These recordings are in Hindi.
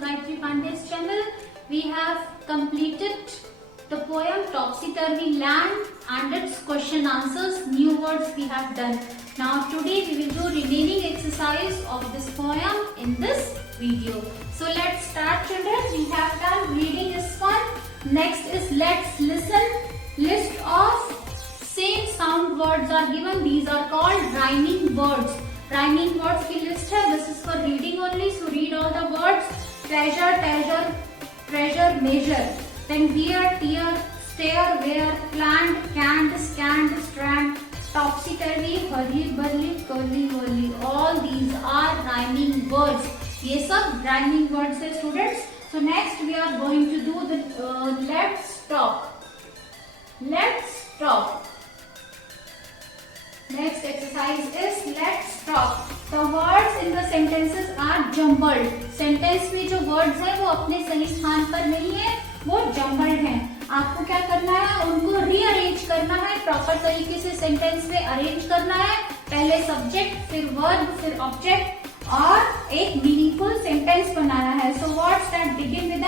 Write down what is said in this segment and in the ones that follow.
Gayatri Pandey's channel. We have completed the poem Topsy-Turvy Land and its question answers. New words we have done. Now today we will do remaining exercise of this poem in this video. So let's start, children. We have done reading is fun. Next is let's listen. List of same sound words are given. These are called rhyming words. Rhyming words की list है. This is for reading only. So read all the words. Pleasure, treasure, treasure, measure. Then wear, tear, stare, wear, plant, canned, scanned, strand, topsy-turvy, hurly, burly, curly, whirly. All these are rhyming words. ये सब rhyming words है students. So next we are going to do the let's talk. Let's talk. Next exercise is let's talk. The words in the sentences are jumbled. Sentence में जो words हैं वो अपने सही स्थान पर नहीं है, वो jumbled हैं. आपको क्या करना है, उनको rearrange करना है, proper तरीके से sentence में arrange करना है. पहले subject, फिर verb, फिर object और एक meaningful sentence बनाना है. So words that begin with a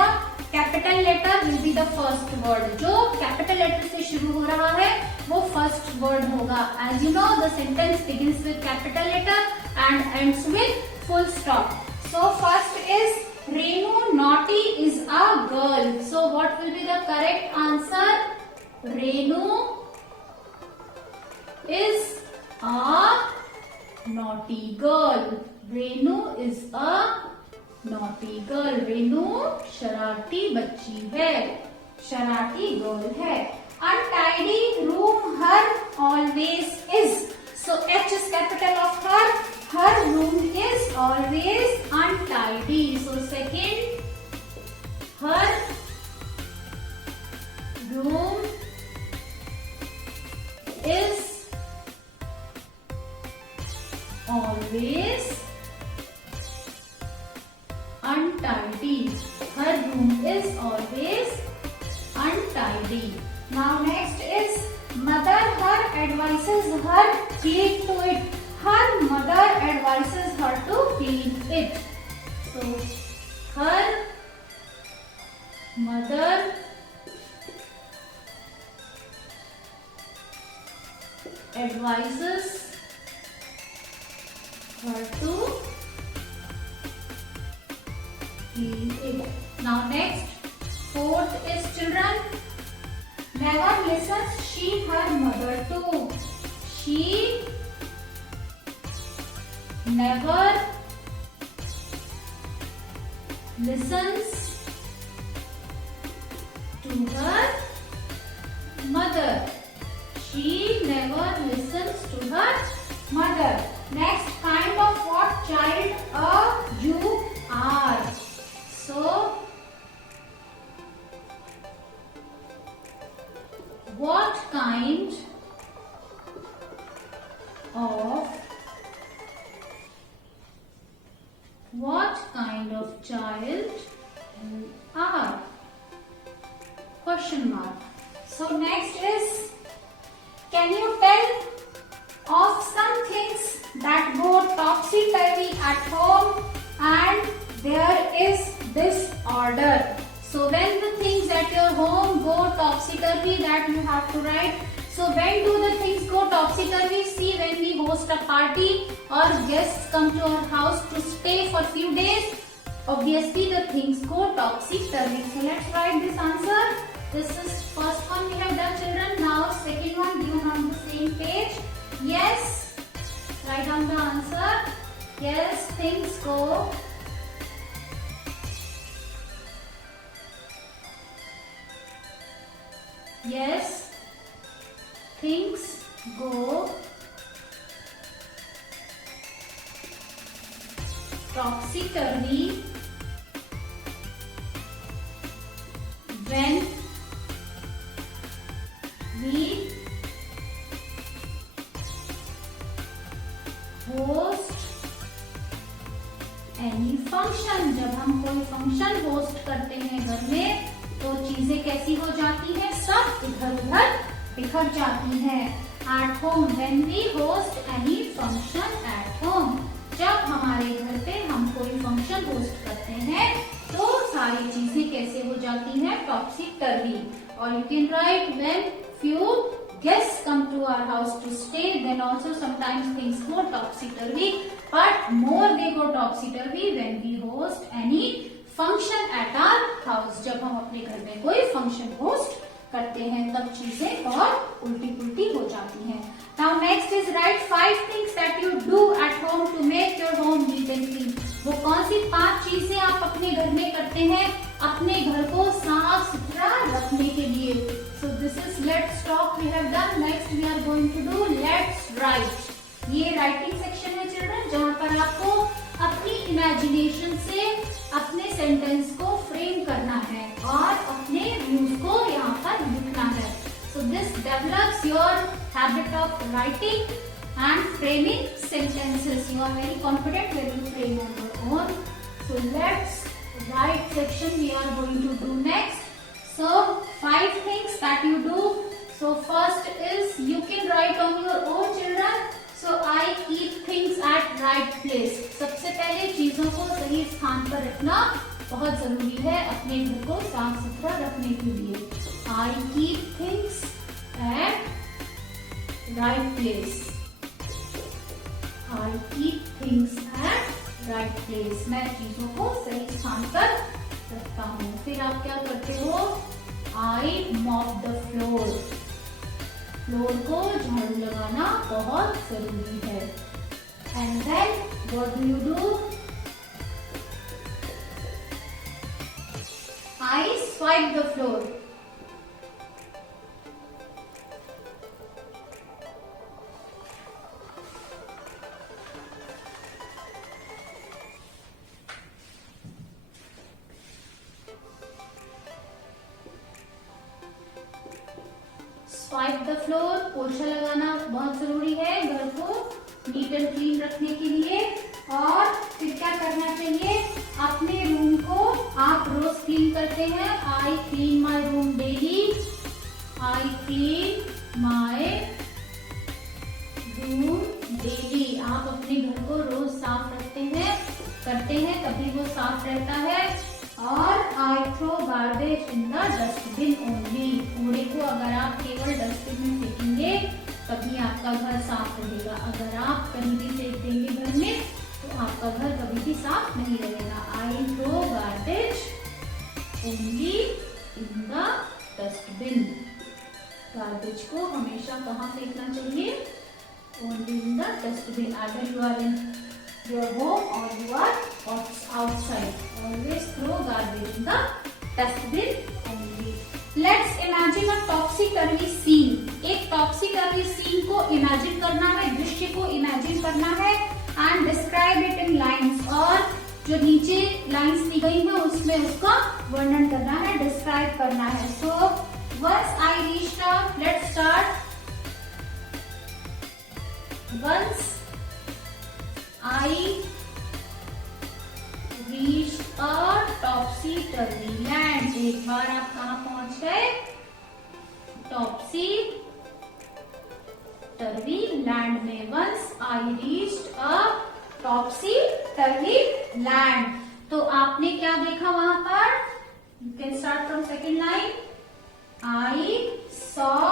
capital letter will be the first word. जो capital letter से शुरू हो रहा है वो first word होगा. As you know, the sentence begins with capital letter and ends with full stop. So first is Renu naughty is a girl. So what will be the correct answer? Renu is a naughty girl. Renu is a naughty girl. Renu शरारती बच्ची है, शरारती गर्ल है. Untidy room her always is. So H is capital of her. Her room is always untidy. So second, her room is always untidy. Her room is always untidy. Now next is mother her advises her clean to it. Her mother advises her to clean it. So her mother advises her to clean it. Now next, fourth is children. Never listens she her mother to. She never listens to her mother. She never listens to her mother. Next, kind of what child you are. So what kind of child you are? Question mark. So next is, can you tell of some things that go topsy-turvy at home and there is disorder? So when the things at your home go topsy-turvy, that you have to write. So when do the things go topsy-turvy? See, when we host a party or guests come to our house to stay for few days, obviously the things go topsy-turvy. So let's write this answer. This is first one we have done, children. Now second one given on the same page. Yes, write down the answer. Yes, things go yes, things go topsy-turvy when we host any function. जब हम कोई फंक्शन होस्ट करते हैं घर में तो चीजें कैसी हो जाती हैं, सब इधर उधर बिखर जाती हैं. At home, when we host any function at home, जब हमारे घर पे हम कोई फंक्शन होस्ट करते हैं तो topsy-turvy. Or you can write when few guests come to our house to stay, then also sometimes things go topsy-turvy. But more they go topsy-turvy when we host any function at our house. जब हम अपने घर में कोई function host करते हैं तब चीजें और उल्टी पुल्टी हो जाती हैं. Now next is write 5 things that you do at home to make your home neat and clean. वो कौन सी 5 चीजें आप अपने घर में करते हैं अपने घर को साफ सुथरा रखने के लिए. So this is let's talk we have done. Next we are going to do let's write. ये राइटिंग सेक्शन है चिल्ड्रन, जहाँ पर आपको अपनी इमेजिनेशन से अपने सेंटेंस को फ्रेम करना है और अपने व्यूज को यहाँ पर लिखना है. So this develops your habit of writing and framing sentences. You are very confident when you frame on your own. So let's write section we are going to do next. So 5 things that you do. So first is you can write on your own children. So I keep things at right place. सबसे पहले चीजों को सही स्थान पर रखना बहुत जरूरी है अपने घर को साफ सुथरा रखने के लिए. I keep things at right place. I keep things at right place. मैं चीजों को सही स्थान पर रखता हूँ. फिर आप क्या करते हो? I mop the floor. Floor को झाड़ू लगाना बहुत जरूरी है. And then what do you do? I swipe the floor. Swipe the floor, पोछा लगाना बहुत जरूरी है घर को नीट एंड क्लीन रखने के लिए. और फिर क्या करना चाहिए? अपने रूम को आप रोज क्लीन करते हैं. I clean my room daily. I clean my room daily. आप अपने घर को रोज साफ रखते हैं करते हैं तभी वो साफ रहता है. और I throw garbage in the dustbin only. कूड़े को अगर आप केवल डस्टबिन में फेंकेंगे तभी आपका घर साफ रहेगा. अगर आप कहीं भी फेंक देंगे घर में तो आपका घर कभी भी साफ नहीं रहेगा. I throw garbage only in the dustbin. Garbage को हमेशा कहाँ फेंकना चाहिए? Only in the dustbin. अगर you are in your home or you are outside, always throw garbage in the dustbin only. Let's imagine a topsy-turvy scene. एक topsy-turvy scene को imagine करना है, दृश्य को imagine करना है and describe it in lines. और जो नीचे lines दी गई है उसमें उसका वर्णन करना है, describe करना है. So once I reached out, let's start. Once I reached a topsy-turvy land. एक बार आप कहाँ पहुंच गए? Topsy-turvy land में. Once I reached a topsy-turvy land. तो आपने क्या देखा वहां पर? You can start from second line. I saw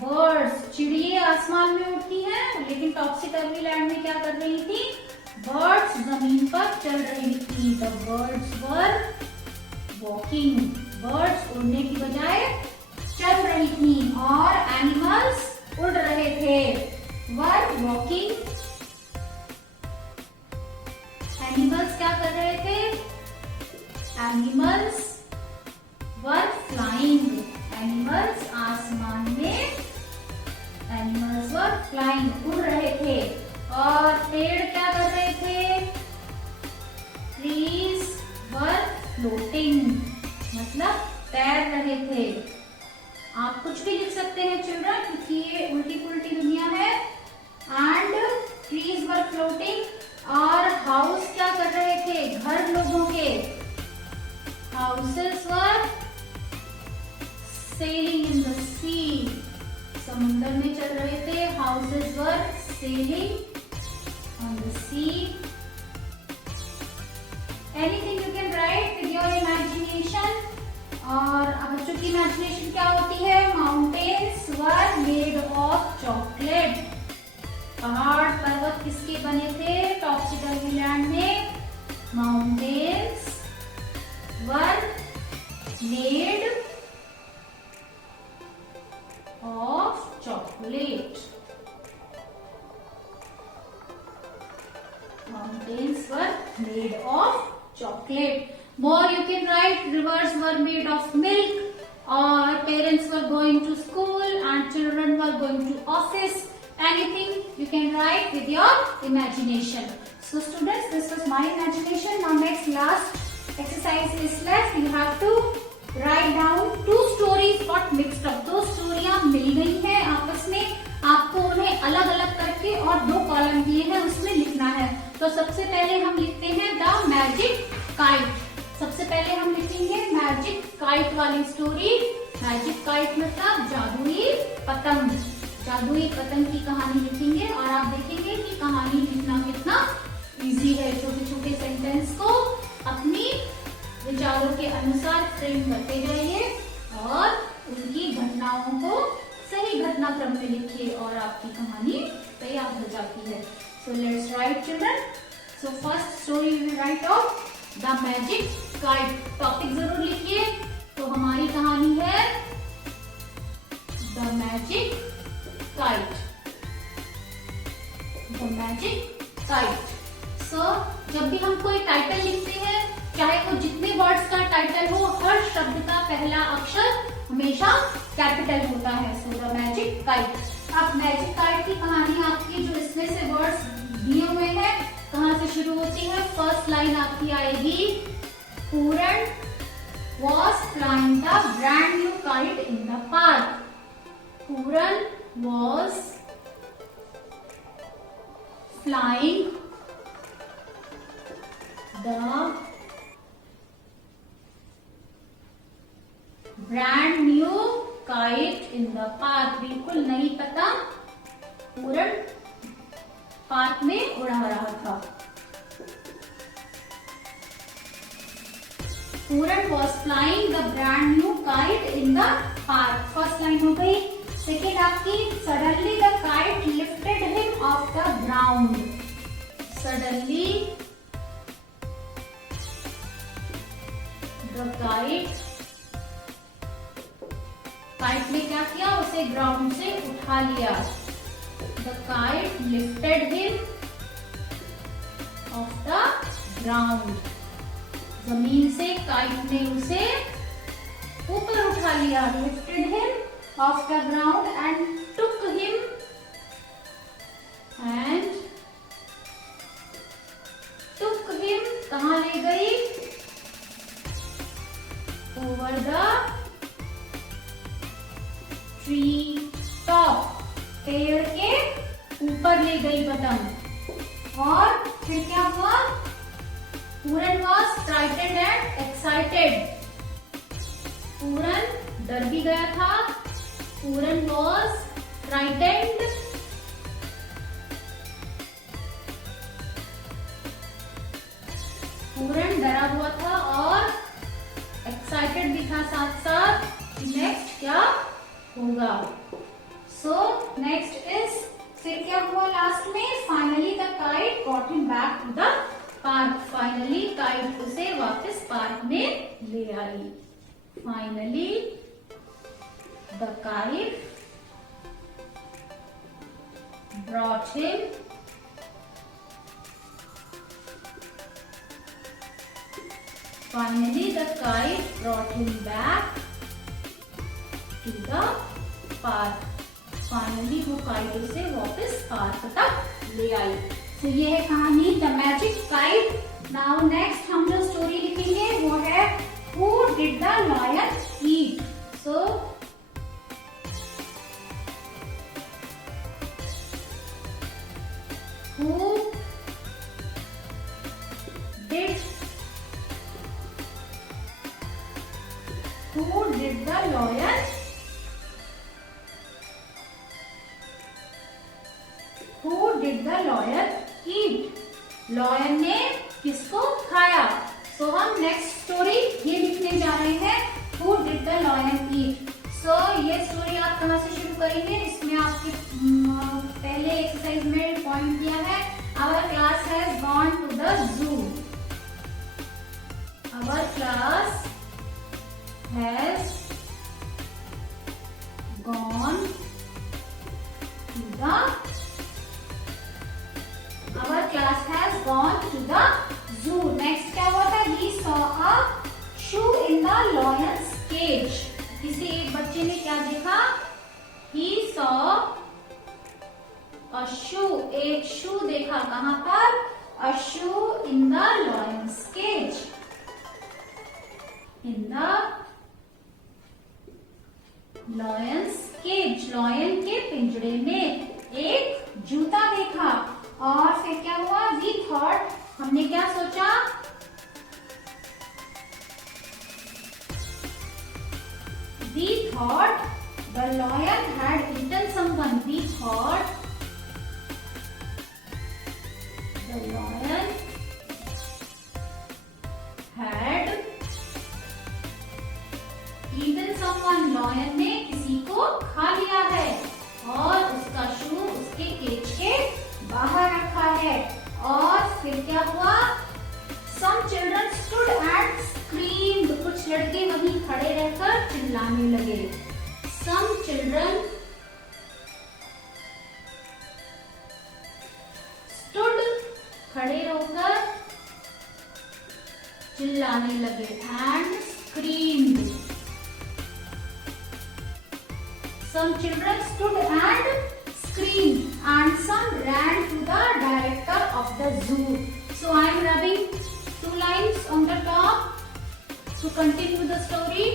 birds. चिड़िए आसमान में उड़ती हैं, लेकिन टॉप्सी-टर्वी लैंड में क्या कर रही थी? बर्ड्स जमीन पर चल रही थी. The birds were walking. Birds उड़ने की बजाय चल रही थी और एनिमल्स उड़ रहे थे. Were walking. एनिमल्स क्या कर रहे थे? Animals were flying. एनिमल्स आसमान में एनिमल्स वर फ्लाइंग उड़ रहे थे. और पेड़ क्या कर रहे थे? ट्रीज वर फ्लोटिंग. मतलब तैर रहे थे. आप कुछ भी लिख सकते हैं चिल्ड्रन क्योंकि ये उल्टी पुल्टी दुनिया है. And trees were floating. और हाउस क्या कर रहे थे? घर लोगों के. Houses were sailing in the sea. समुद्र में चल रहे थे. Houses were sailing on the sea. Anything you can write with your imagination. और अब बच्चों की इमेजिनेशन क्या होती है? Mountains were made of chocolate. पहाड़ पर्वत किसके बने थे टॉपसी टर्वी लैंड में? Mountains were made of chocolate. Mountains were made of chocolate. More you can write rivers were made of milk, or parents were going to school and children were going to office. Anything you can write with your imagination. So students, this was my imagination. Now next last exercise is left. You have to write down 2 stories got mixed up. 2 स्टोरियां मिल गई हैं आपस में, आपको उन्हें अलग अलग करके और 2 कॉलम दिए हैं उसमें लिखना है। तो सबसे पहले हम लिखते हैं द मैजिक काइट। सबसे पहले हम लिखेंगे मैजिक काइट वाली स्टोरी। मैजिक काइट मतलब जादुई पतंग। जादुई पतंग की कहानी लिखेंगे और आप देखेंगे कि कहानी लिखना कितना इजी है। छोटे छोटे सेंटेंस को अपनी विचारों के अनुसार फ्रेम करते जाइए और उनकी घटनाओं को सही घटनाक्रम में लिखिए और आपकी कहानी तैयार हो जाती है। So let's write children. So first story we will write of the magic kite. Topic जरूर लिखिए। तो हमारी कहानी है the magic kite. The magic kite. So जब भी हम कोई टाइटल लिखते हैं, चाहे वो जितने वर्ड्स का टाइटल हो, हर शब्द का पहला अक्षर हमेशा कैपिटल होता है। So the magic kite. अब मैजिक काइट की कहानी आपकी जो इसमें से वर्ड्स दिए हुए हैं, कहाँ से शुरू होती है? फर्स्ट लाइन आपकी आएगी, पूरण was flying the brand new kite in the park. Puran was flying the brand new kite in the park. बिल्कुल नई पतंग पूरण पार्क में उड़ा रहा था। पूरण was flying the brand new kite in the park. First line हो गई। सेकेंड आपकी, suddenly the kite lifted him off the ground. Suddenly the kite ने क्या किया? उसे ग्राउंड से उठा लिया। The kite lifted him off the ground. जमीन से काइट ने उसे ऊपर उठा लिया। Lifted him off the ground and took him कहाँ ले गई? Over the tree top. पेड़ के ऊपर ले गई पतंग। और फिर क्या हुआ? पूरन was frightened and excited. पूरन डर भी गया था। पूरन was frightened पूरन डरा हुआ था और एक्साइटेड भी था साथ साथ कि नेक्स्ट क्या होगा। सो नेक्स्ट इज, फिर क्या हुआ लास्ट में? Finally the kite got him back to the park. Finally kite उसे वापस पार्क में ले आई. Finally the kite brought him finally the kite brought him back to the park. Finally वो काइट उसे वापस पार्क तक ले आई. तो ये है कहानी the magic kite. Now next हम जो स्टोरी लिखेंगे वो है who did the lion eat. So who did the lion eat? Lion ने किसको खाया? सो हम नेक्स्ट स्टोरी ये लिखने जा रहे हैं who class has gone to the zoo. Next क्या हुआ था? He saw a shoe in the lion's cage. किसी एक बच्चे ने क्या देखा? He saw a shoe. एक shoe देखा. कहाँ पर? A shoe in the lion's cage. In the lion's cage. Lion के पिंजरे में एक जूता देखा. और फिर क्या हुआ? We thought, हमने क्या सोचा? We thought the lion had eaten someone. We thought the lion had eaten someone. Lion ने किसी को खा लिया है और उसका शू उसके केज के बाहर रखा है. और फिर क्या हुआ? Some children stood and screamed. कुछ लड़के वहीं खड़े रहकर चिल्लाने लगे. Some children stood, खड़े होकर चिल्लाने लगे. And screamed. Some children stood and screamed, and some ran to the director of the zoo. So I am rubbing 2 lines on the top to continue the story.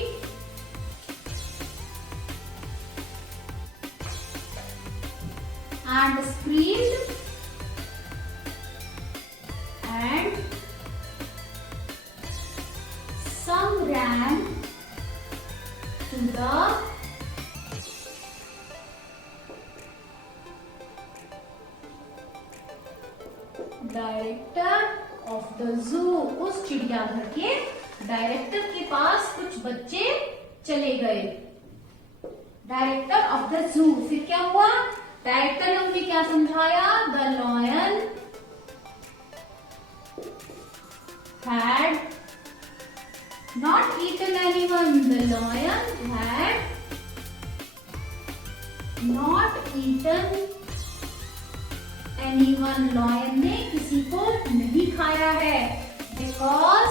And screamed, and some ran to the director of the zoo. उस चिड़ियाघर के डायरेक्टर के पास कुछ बच्चे चले गए. Director of the zoo. फिर क्या हुआ? डायरेक्टर ने उन्हें क्या समझाया? The lion had not eaten anyone. The lion had not eaten anyone. Lion ने किसी को नहीं खाया है. बिकॉज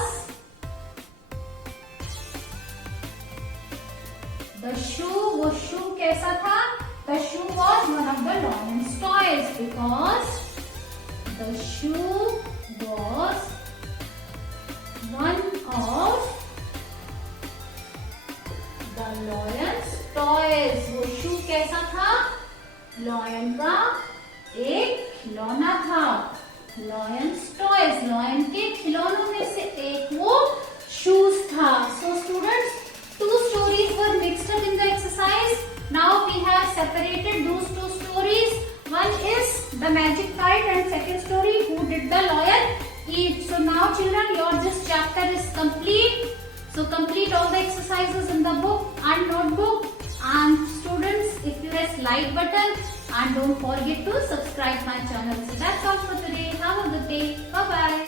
द शू, वो शू कैसा था? The shoe was one of the Lions toys. Because the shoe was one of the Lions toys. वो शू कैसा था? लॉयन का एक खिलौना था. लॉयन्स टॉयज, लॉयन के खिलौनों में से एक वो शूज था. So students, 2 stories were mixed up in the exercise. Now we have separated those 2 stories. One is the magic kite and second story, who did the lion eat. So now children, your this chapter is complete. So complete all the exercises in the book and notebook. And students, if you press like button and don't forget to subscribe my channel. So that's all for today. Have a good day. Bye bye.